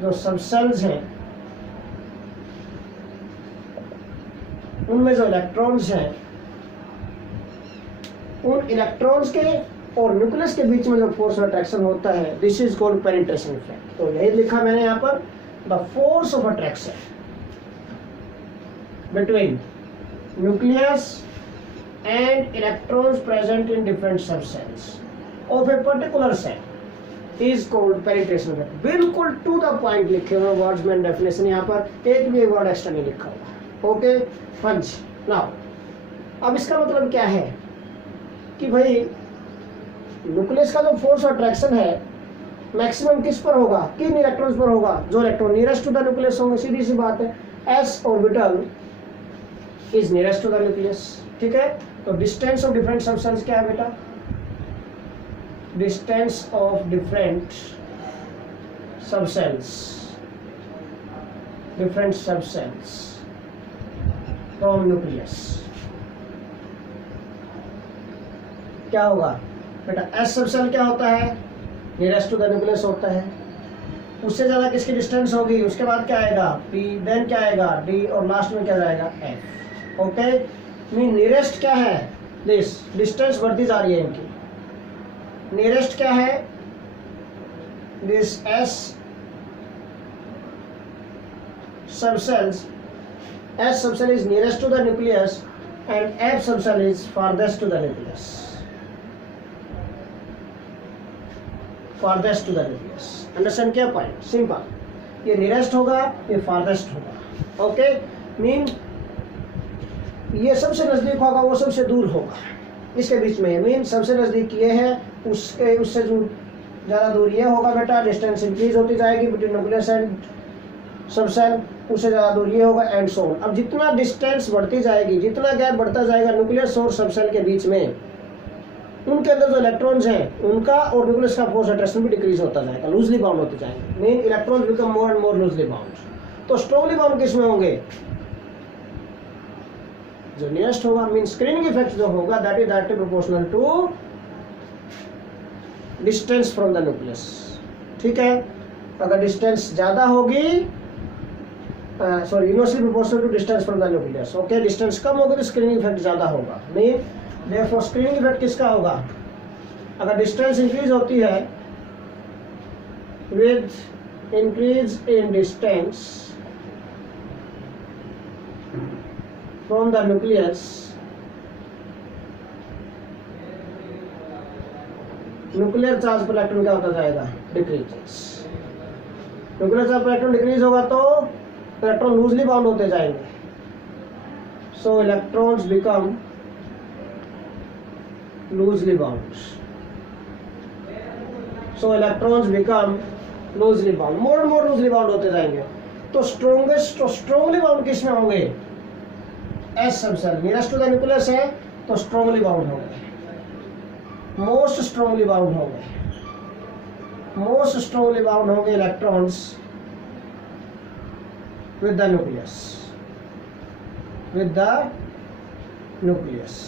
जो सब सेल्स हैं उनमें जो इलेक्ट्रॉन्स हैं, उन इलेक्ट्रॉन्स के और न्यूक्लियस के बीच में जो फोर्स ऑफ अट्रैक्शन होता है, this is called penetration effect. तो यही लिखा मैंने यहाँ पर, the force of attraction between nucleus and electrons present in different sub shells of a particular shell is called penetration effect. बिल्कुल टू द पॉइंट लिखे हुए वर्ड्स में डेफिनेशन, यहाँ पर एक भी वर्ड एक्स्ट्रा नहीं लिखा हुआ। ओके पंच नाउ, अब इसका मतलब क्या है कि भाई न्यूक्लियस का जो फोर्स ऑफ अट्रैक्शन है मैक्सिमम किस पर होगा, किन इलेक्ट्रॉन्स पर होगा, जो electron nearest to the nucleus होंगे। सीधी सी बात है, s orbital is nearest to the nucleus, ठीक है। तो डिस्टेंस ऑफ डिफरेंट सबसेल्स क्या है बेटा, distance of different subcells, different subcells from nucleus क्या होगा बेटा, एस सबसेल क्या होता है, नियरेस्ट टू द न्यूक्लियस होता है। उससे ज्यादा किसकी डिस्टेंस होगी, उसके बाद क्या आएगा पी, देन क्या आएगा डी, और लास्ट में क्या जाएगा एफ। ओके, मीन नियरेस्ट क्या है, दिस डिस्टेंस बढ़ती जा रही है इनकी। नियरेस्ट क्या है, this s subshells, s subshell is nearest to the nucleus and f subshell is farthest to the nucleus, farthest to the nucleus. Understand क्या पॉइंट, सिंपल, ये नियरेस्ट होगा, ये फारदेस्ट होगा। ओके, मीन ये सबसे नजदीक होगा, वो सबसे दूर होगा, इसके बीच में। मीन सबसे नजदीक ये है, उसके उससे जो ज़्यादा दूर ये होगा बेटा, डिस्टेंस इंक्रीज होती जाएगी बिटवीन न्यूक्लियस एंड सबसेल, उससे ज़्यादा दूर ये होगा एंड सो ऑन। अब जितना डिस्टेंस बढ़ती जाएगी, जितना गैप बढ़ता जाएगा न्यूक्लियस और सबसेल के बीच में, उनके अंदर जो इलेक्ट्रॉन्स हैं उनका और न्यूक्लियस का फोर्स अट्रैक्शन भी डिक्रीज होता जाएगा, लूजली बाउंड होते जाएंगे। Mean electrons become more and more loosely bound. तो स्ट्रॉन्गली बाउंड किस में होंगे, जो नियरेस्ट होगा। मीन स्क्रीनिंग इफेक्ट जो होगा that is directly proportional to distance from the nucleus, ठीक है। अगर डिस्टेंस ज्यादा होगी, sorry inversely proportional to distance from the nucleus. Okay, distance कम होगी तो स्क्रीनिंग इफेक्ट ज्यादा होगा। मीन देयरफॉर स्क्रीनिंग इफेक्ट किसका होगा, अगर डिस्टेंस इंक्रीज होती है with increase in distance from the nucleus, nuclear charge per electron क्या होता जाएगा, decreases. Nuclear charge per electron decrease होगा तो इलेक्ट्रॉन लूजली बाउंड होते जाएंगे, सो electrons become loosely bound, so electrons become loosely bound, more and more loosely bound होते जाएंगे। तो strongest तो strongly bound किस में होंगे, S subshell nearest to the nucleus है तो strongly bound होंगे, most strongly bound होंगे, most strongly bound होंगे electrons with the nucleus, with the nucleus।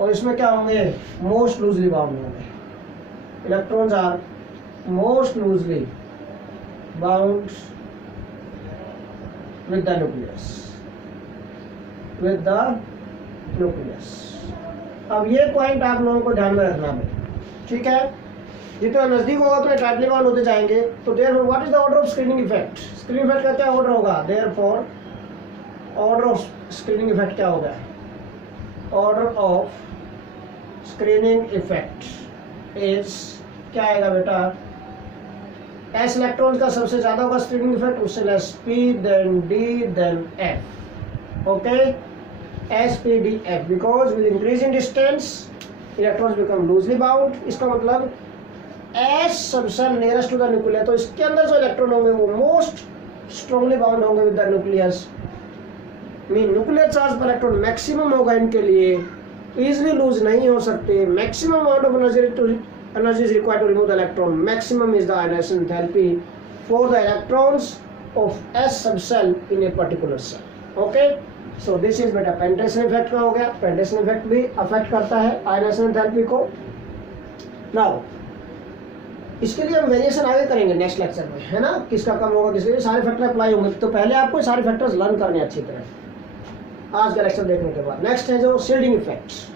और इसमें क्या होंगे, मोस्ट लूजली बाउंड होंगे। Electrons are most loosely bound with the nucleus, with the nucleus. अब ये पॉइंट आप लोगों को ध्यान में रखना है, ठीक है। जितना नजदीक होगा उतने टाइटली बाउंड होते जाएंगे। तो therefore what is the order of screening effect, screening effect का क्या ऑर्डर होगा, therefore order of screening effect क्या होगा, order of screening effect is क्या आएगा बेटा, एस इलेक्ट्रॉन का सबसे ज्यादा होगा स्क्रीनिंग इफेक्ट, उससे less p then d then f. Okay, s P D f, because with increase in distance electrons become loosely bound. इसका मतलब s subshell nearest to the nucleus, तो इसके अंदर जो इलेक्ट्रॉन होंगे वो मोस्ट स्ट्रांगली बाउंड होंगे with the nucleus. Mean nuclear charge per electron maximum होगा इनके लिए, इजीली लूज नहीं हो सकते। Maximum amount of energy is required to remove the electron. Maximum is the ionization enthalpy for the electrons of S subcell in a particular cell. Okay, so this is बेटा penetration effect का हो गया। Penetration effect भी affect करता है ionization enthalpy को। Now इसके लिए हम वेरिएशन आगे करेंगे नेक्स्ट लेक्चर में, है ना, किसका कम होगा किसके लिए, सारे फैक्टर अप्लाई होंगे। तो पहले आपको सारे फैक्टर्स लर्न करने अच्छी तरह आज का लेक्चर देखने के बाद। नेक्स्ट है जो shielding effects.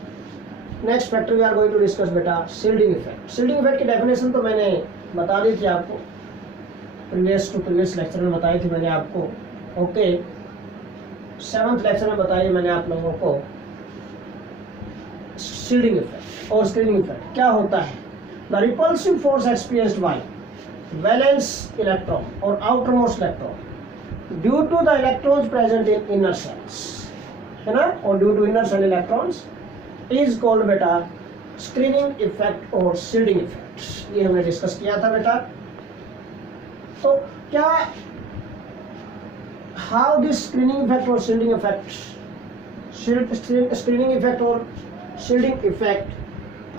Next factor we are going to discuss बेटा शील्डिंग इफेक्ट। शील्डिंग इफेक्ट की डेफिनेशन तो मैंने बता दी थी आपको, प्रीवियस लेक्चर में बताई थी मैंने आपको। ओके, 7th लेक्चर में बताई मैंने आप लोगों को शील्डिंग इफेक्ट और स्क्रीनिंग इफेक्ट क्या होता है। The repulsive force experienced by valence electron और outermost electron due to the electrons present in inner shells, है ना, और due to inner shell electrons is called बेटा स्क्रीनिंग इफेक्ट और शील्डिंग इफेक्ट। ये हमने डिस्कस किया था बेटा। तो क्या हाउ दिस स्क्रीनिंग इफेक्ट और शील्डिंग इफेक्ट, स्क्रीनिंग इफेक्ट और shielding effect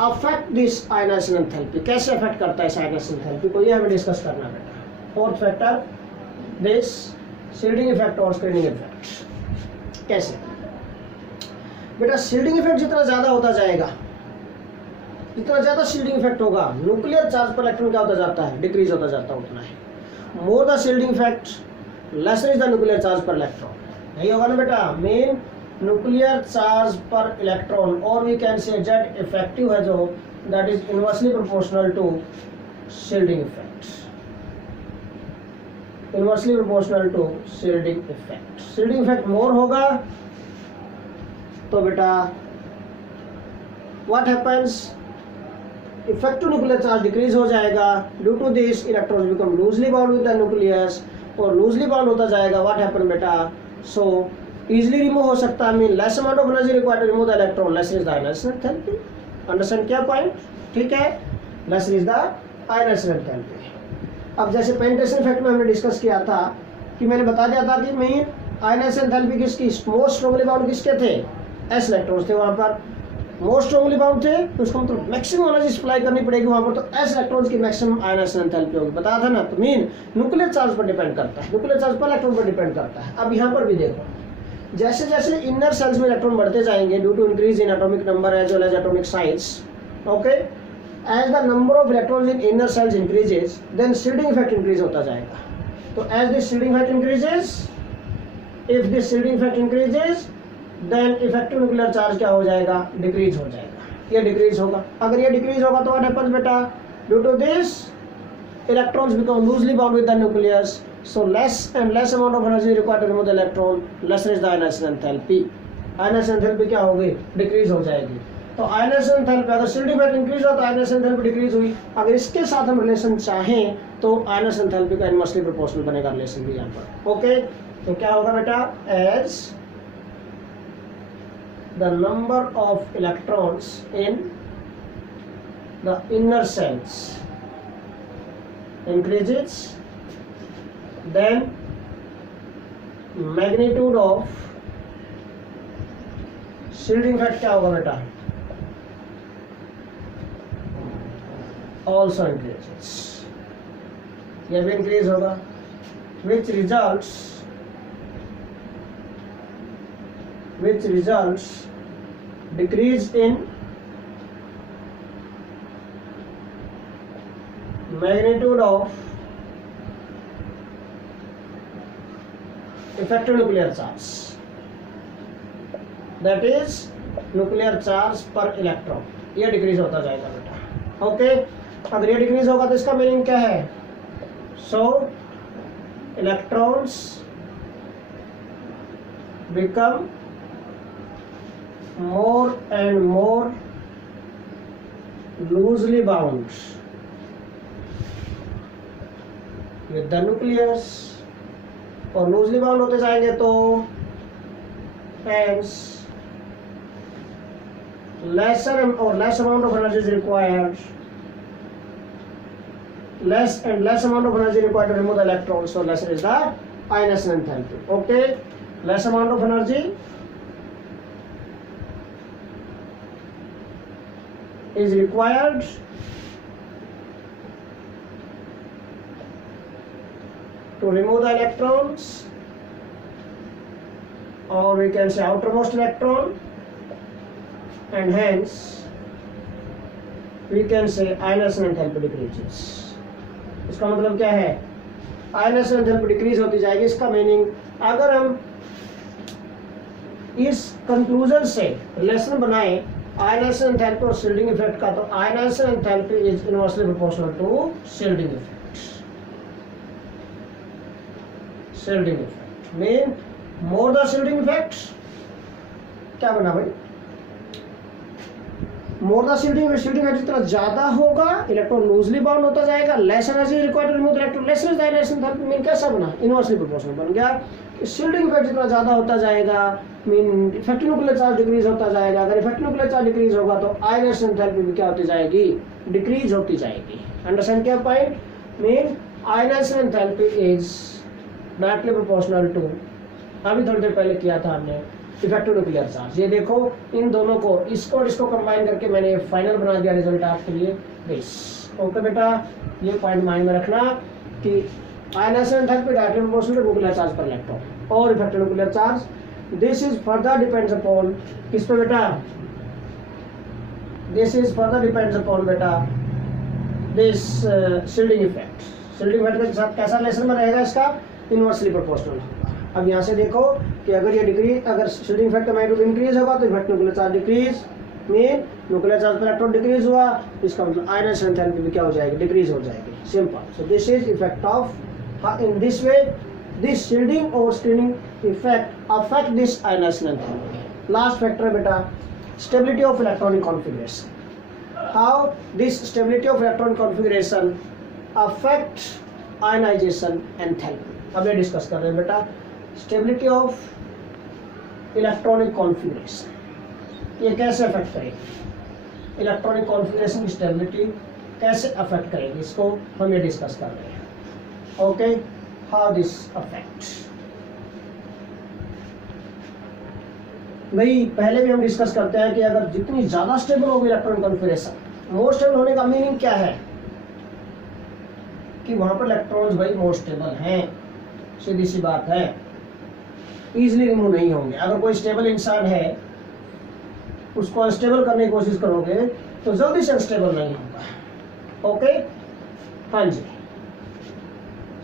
affect this ionization enthalpy, कैसे अफेक्ट करता है इस आयनाइजेशन एंथैल्पी को, ये हमें डिस्कस करना बेटा। Fourth factor this shielding effect और स्क्रीनिंग इफेक्ट कैसे बेटा। शील्डिंग इफेक्ट जितना ज्यादा होता जाएगा, जितना ज्यादा शील्डिंग इफेक्ट होगा, न्यूक्लियर चार्ज पर इलेक्ट्रॉन क्या होता जाता है, डिक्रीज होता जाता है उतना है। More the shielding effect lesser is the nuclear charge per electron. यही होगा ना बेटा, main nuclear charge per electron, और we can say Z effective है जो that is inversely proportional to shielding effect, inversely proportional to shielding effect. Shielding effect more होगा तो बेटा what happens, effective nuclear charge decrease हो जाएगा। Due to this electrons become loosely bound with the nucleus, और loosely bound होता जाएगा what happen बेटा, so easily remove हो सकता है। Mean less amount of energy required to remove the electron, less is the ionization enthalpy. Understand क्या point, ठीक है, less is the ionization enthalpy. अब जैसे पेनिट्रेशन इफेक्ट में हमने डिस्कस किया था कि मैंने बता दिया था कि मेन आयनाइजेशन एंथैल्पी किसकी मोस्ट स्ट्रांगली बाउंड किसके थे, एस इलेक्ट्रॉन्स थे, वहां पर मोस्ट स्ट्रांगली बाउंड थे, तो उसको मतलब मैक्सिमम एनर्जी सप्लाई करनी पड़ेगी वहां पर, तो एस इलेक्ट्रॉन्स की मैक्सिमम आयनाइजेशन एंथैल्पी होगी, बताया था ना। तो मीन न्यूक्लियर चार्ज पर डिपेंड करता है, न्यूक्लियर चार्ज पर इलेक्ट्रॉन पर डिपेंड करता है। अब यहाँ पर भी देखो, जैसे जैसे इनर सेल्स में इलेक्ट्रॉन बढ़ते जाएंगे due to increase in atomic number as well as atomic size, okay, as the number of electrons in inner shells increases then shielding effect increase होता जाएगा। तो as this shielding effect increases, if this shielding effect increases then effective nuclear charge क्या हो जाएगा, decrease हो जाएगा, ये decrease होगा। अगर ये डिक्रीज होगा तो व्हाट हैपेंस बेटा, due to this electrons become loosely bound with the nucleus, so less and less amount of energy required to remove the electron, lesser is the ionization enthalpy. ionization enthalpy क्या होगी, decrease हो जाएगी। तो ionization enthalpy अगर shielding effect increase हो तो ionization enthalpy decrease हुई। अगर इसके साथ हम रिलेशन चाहें तो ionization enthalpy का इनवर्सली प्रोपोर्शनल बनेगा रिलेशन भी यहाँ पर। ओके, तो क्या होगा बेटा, as the number of electrons in the inner cells increases, then magnitude of shielding effect क्या होगा बेटा, also increases, यह भी इंक्रीज होगा, which results decrease in magnitude of effective nuclear charge, that is nuclear charge per electron, ये decrease होता जाएगा बेटा। ओके, अगर ये डिक्रीज होगा तो इसका मीनिंग क्या है, सो electrons become more and more loosely bound with the nucleus, और लूजली बाउंड होते जाएंगे तो hence lesser amount of energy is required, less and less amount of energy required to remove the electrons, so lesser is the ionization enthalpy. Okay, less amount of energy is required to remove the electrons, or we can say outermost electron, and hence we can say ionization enthalpy decreases. इसका मतलब क्या है, ionization enthalpy decrease होती जाएगी. इसका meaning अगर हम इस कंक्लूजन से रिलेशन बनाए ionization enthalpy और shielding effect का, तो ionization enthalpy is inversely proportional to shielding effect. Shielding effect mean more the shielding effect, क्या बना भाई, मोर द शील्डिंग एनर्जी जितना ज्यादा होगा इलेक्ट्रॉन लूजली बाउंड होता जाएगा, less energy required to remove the electron, less is the ionization enthalpy mean कैसा बना, इनवर्सली प्रोपोर्शनल बन गया. शील्डिंग इफेक्ट जितना ज्यादा होता जाएगा mean effective nuclear charge decrease होता जाएगा. अगर इफेक्टिव न्यूक्लियर चार्ज डिक्रीज होगा तो ionization enthalpy भी क्या होती जाएगी, डिक्रीज होती जाएगी. अंडरस्टैंड क्या point, mean ionization enthalpy is directly proportional to, अभी थोड़ी देर पहले किया था हमने, इफेक्टिव न्यूक्लियर चार्ज. ये देखो इन दोनों को, इसको और इसको कंबाइन करके मैंने फाइनल बना दिया रिजल्ट आपके लिए बेस. ओके बेटा, ये पॉइंट माइंड में रखना कि ionization enthalpy directly proportional to nuclear charge per electron और effective nuclear charge. This is further depends upon किस पे बेटा, this is further depends upon बेटा this shielding effect. Shielding effect के साथ कैसा रिलेशन में रहेगा इसका, इनवर्सली प्रोपोर्शनल. अब यहाँ से देखो कि अगर ये डिक्रीज, अगर शील्डिंग इफेक्ट का मैग्नीट्यूड इंक्रीज होगा तो effect nuclear charge decrease, mean nuclear charge per electron decrease हुआ, इसका मतलब ionization enthalpy भी क्या हो जाएगी, डिक्रीज हो जाएगी. Simple. So this is effect of, in this way this shielding और screening effect affect this ionization enthalpy. Last factor बेटा stability of electronic configuration. How this stability of electronic configuration affect ionization enthalpy. अब ये discuss कर रहे हैं बेटा, stability of electronic configuration, ये कैसे अफेक्ट करेगी, इलेक्ट्रॉनिक कॉन्फिगरेशन की स्टेबिलिटी कैसे अफेक्ट करेगी, इसको हम ये डिस्कस कर रहे हैं. Okay, how this affect. भाई पहले भी हम डिस्कस करते हैं कि अगर जितनी ज्यादा स्टेबल होगी इलेक्ट्रॉनिक कॉन्फिगरेशन, मोर स्टेबल होने का मीनिंग क्या है कि वहां पर इलेक्ट्रॉन्स भाई मोर स्टेबल हैं, सीधी सी बात है, इजीली रिमूव नहीं होंगे. अगर कोई स्टेबल इंसान है उसको अनस्टेबल करने की कोशिश करोगे तो जल्दी से अनस्टेबल नहीं होगा. ओके, हाँ जी,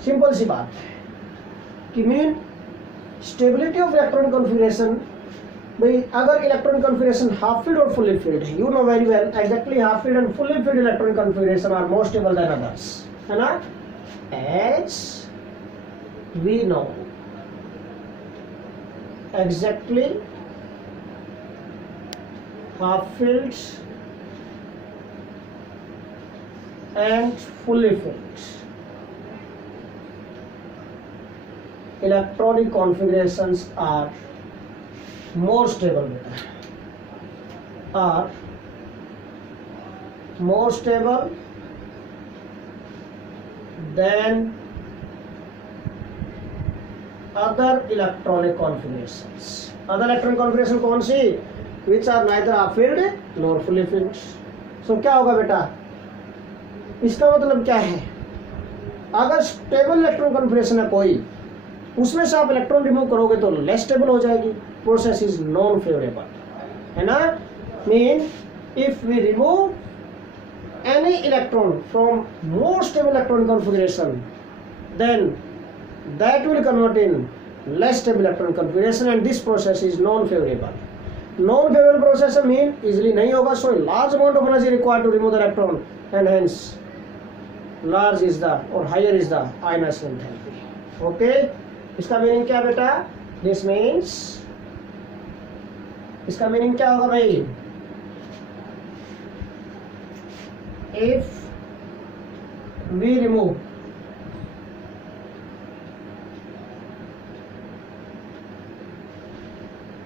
सिंपल सी बात है कि mean stability of electronic configuration. भाई अगर इलेक्ट्रॉनिक कॉन्फिगरेशन हाफ फील्ड और फुल्ली फील्ड है, you know very well exactly half filled and fully filled electronic configuration are more stable than others, है ना. As we know exactly half fields and fully filled electronic configurations are more stable, are more stable than other electronic configurations. Other electronic configuration कौन सी, which are neither half filled nor fully filled. So क्या होगा बेटा, इसका मतलब क्या है, अगर stable electronic configuration है कोई, उसमें से आप इलेक्ट्रॉन रिमूव करोगे तो लेस स्टेबल हो जाएगी. प्रोसेस इज नॉन फेवरेबल, है ना. Mean if we remove any electron from more stable electronic configuration, then that will convert in less stable electron configuration and this process is non-favorable. Non-favorable process mean easily नहीं होगा, so large amount of energy required to remove the electron and hence large is the or higher is the ionization enthalpy. Okay, इसका meaning क्या बेटा, this means इसका meaning क्या होगा भाई, if we remove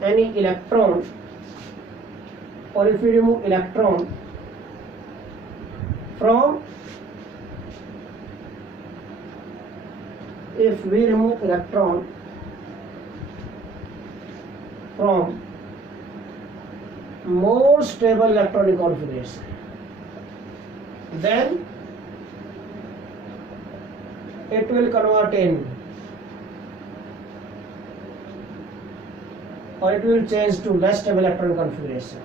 any electron or if we remove electron from, if we remove electron from more stable electronic configuration, then it will convert in or it will change to less stable electron configuration.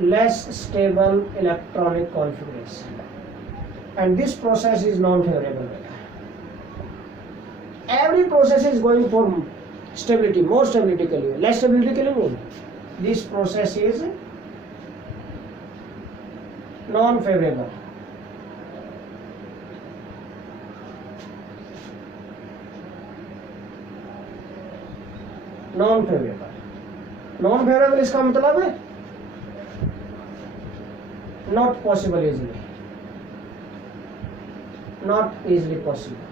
Less stable electronic configuration. And this process is non-favorable. Every process is going for stability, more stability के लिए, less stability के लिए नहीं. This process is non-favorable. Non-favorable इसका मतलब है not possible easily. Not easily possible.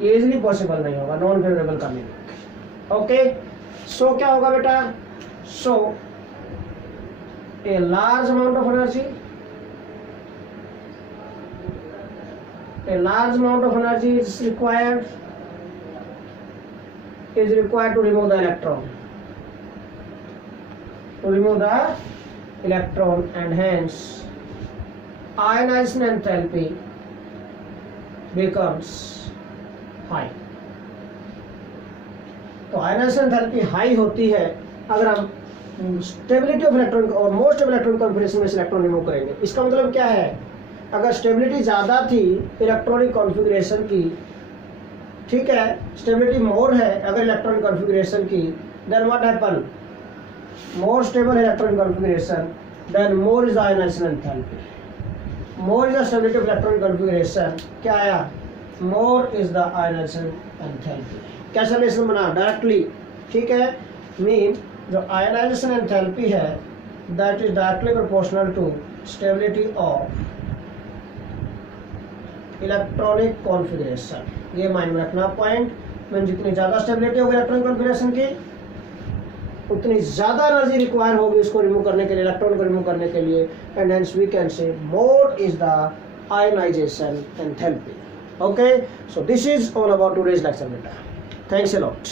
Easily possible नहीं होगा non-favorable का मीनिंग. ओके, सो क्या होगा बेटा? सो a large amount of energy is required to remove the electron, and hence ionization enthalpy becomes high. तो आयनाइजेशन एंथैल्पी हाई होती है अगर हम स्टेबिलिटी ऑफ इलेक्ट्रॉन और मोस्ट स्टेबल इलेक्ट्रॉन कॉन्फिगरेशन में से इलेक्ट्रॉन रिमूव करेंगे. इसका मतलब क्या है? अगर स्टेबिलिटी ज़्यादा थी इलेक्ट्रॉनिक कॉन्फ़िगरेशन की, ठीक है, स्टेबिलिटी मोर है अगर इलेक्ट्रॉनिक कॉन्फ़िगरेशन की, then what happen? More stable electronic configuration, then more is ionization enthalpy. More is the stability of electronic configuration. क्या आया? More is the ionization enthalpy. कैसा रिलेशन बना? डायरेक्टली, ठीक है. मीन जो आयनाइजेशन एंथैल्पी है that is directly proportional to stability of electronic configuration. ये mind में रखना पॉइंट. मीन जितनी ज़्यादा स्टेबिलिटी होगी इलेक्ट्रॉनिक कॉन्फ़िगरेशन की उतनी ज़्यादा एनर्जी रिक्वायर होगी उसको रिमूव करने के लिए, इलेक्ट्रॉन को रिमूव करने के लिए. And hence we can say more is the ionization enthalpy. Okay, so this is all about today's lecture, beta. Thanks a lot.